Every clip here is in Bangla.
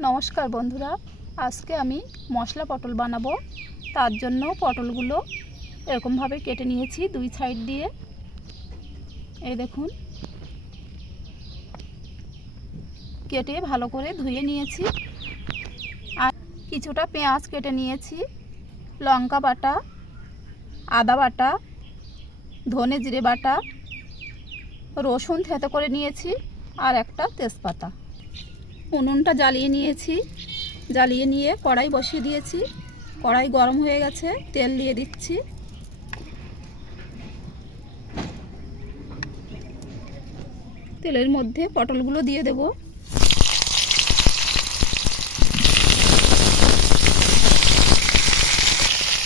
নমস্কার বন্ধুরা, আজকে আমি মশলা পটল বানাবো। তার জন্য পটলগুলো এরকমভাবে কেটে নিয়েছি দুই সাইড দিয়ে। এই দেখুন। কেটে ভালো করে ধুয়ে নিয়েছি। আর কিছুটা পেঁয়াজ কেটে নিয়েছি, লঙ্কা বাটা, আদা বাটা, ধনে জিরে বাটা, রসুন থেতো করে নিয়েছি, আর একটা তেজপাতা। উনুনটা জ্বালিয়ে নিয়েছি। জ্বালিয়ে নিয়ে কড়াই বসিয়ে দিয়েছি। কড়াই গরম হয়ে গেছে, তেল দিয়ে দিচ্ছি। তেলের মধ্যে পটলগুলো দিয়ে দেব।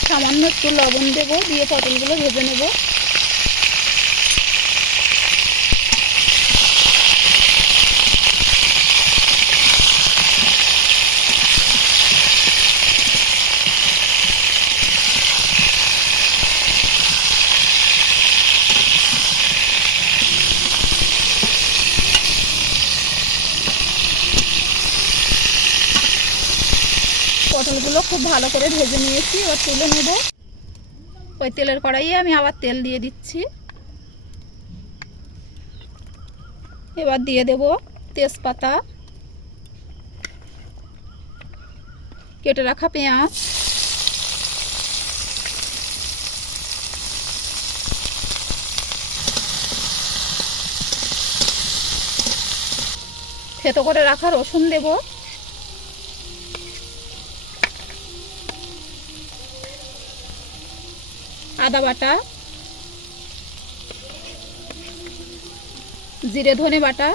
সামান্য একটু লবণ দেবো, দিয়ে পটলগুলো ভেজে নেব। পটলগুলো খুব ভালো করে ভেজে নিয়েছি, এবার তুলে নেব। ওই তেলের কড়াইয়ে আমি আবার তেল দিয়ে দিচ্ছি। এবার দিয়ে দেব তেজপাতা, কেটে রাখা পেঁয়াজ। থেতো করে রাখা রসুন দেবো। আদা বাটা জিরে ধনে বাটা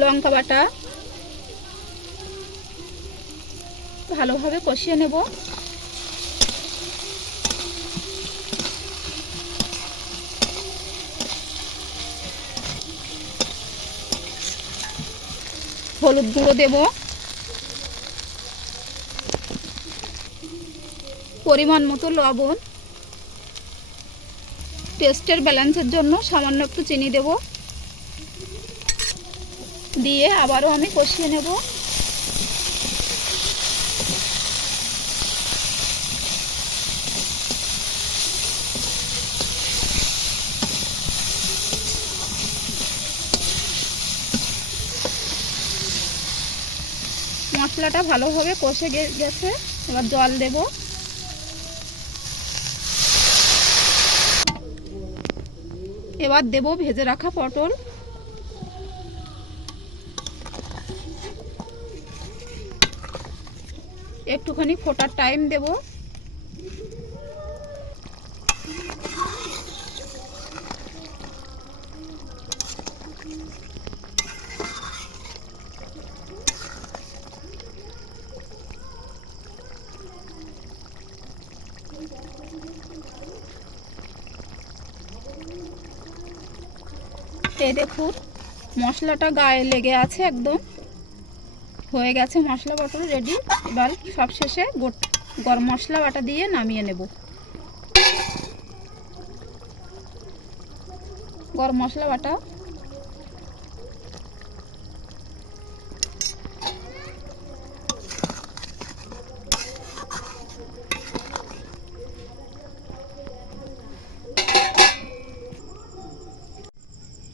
লঙ্কা বাটা ভালোভাবে কষিয়ে নেব। হলুদ গুঁড়ো দেবো। পরিমাণ মতো লবণ। টেস্টের ব্যালেন্সের জন্য সামান্য একটু চিনি দেব। দিয়ে আবারও আমি কষিয়ে নেব। মশলাটা ভালোভাবে কষে গেছে। এবার জল দেবো। এবার দেব ভেজে রাখা পটল। একটুখানি ফোটার টাইম দেব। এই দেখুন, মশলাটা গায়ে লেগে আছে একদম। হয়ে গেছে মশলা বাটা রেডি এবার সব শেষে গরম মশলা বাটা দিয়ে নামিয়ে নেব। গরম মশলা বাটা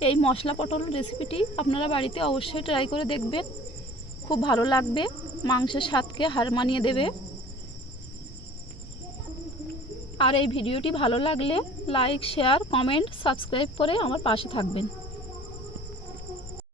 এই মশলা পটল রেসিপিটি আপনারা বাড়িতে অবশ্যই ট্রাই করে দেখবেন। খুব ভালো লাগবে, মাংসের স্বাদকে হার মানিয়ে দেবে। আর এই ভিডিওটি ভালো লাগলে লাইক শেয়ার কমেন্ট সাবস্ক্রাইব করে আমার পাশে থাকবেন।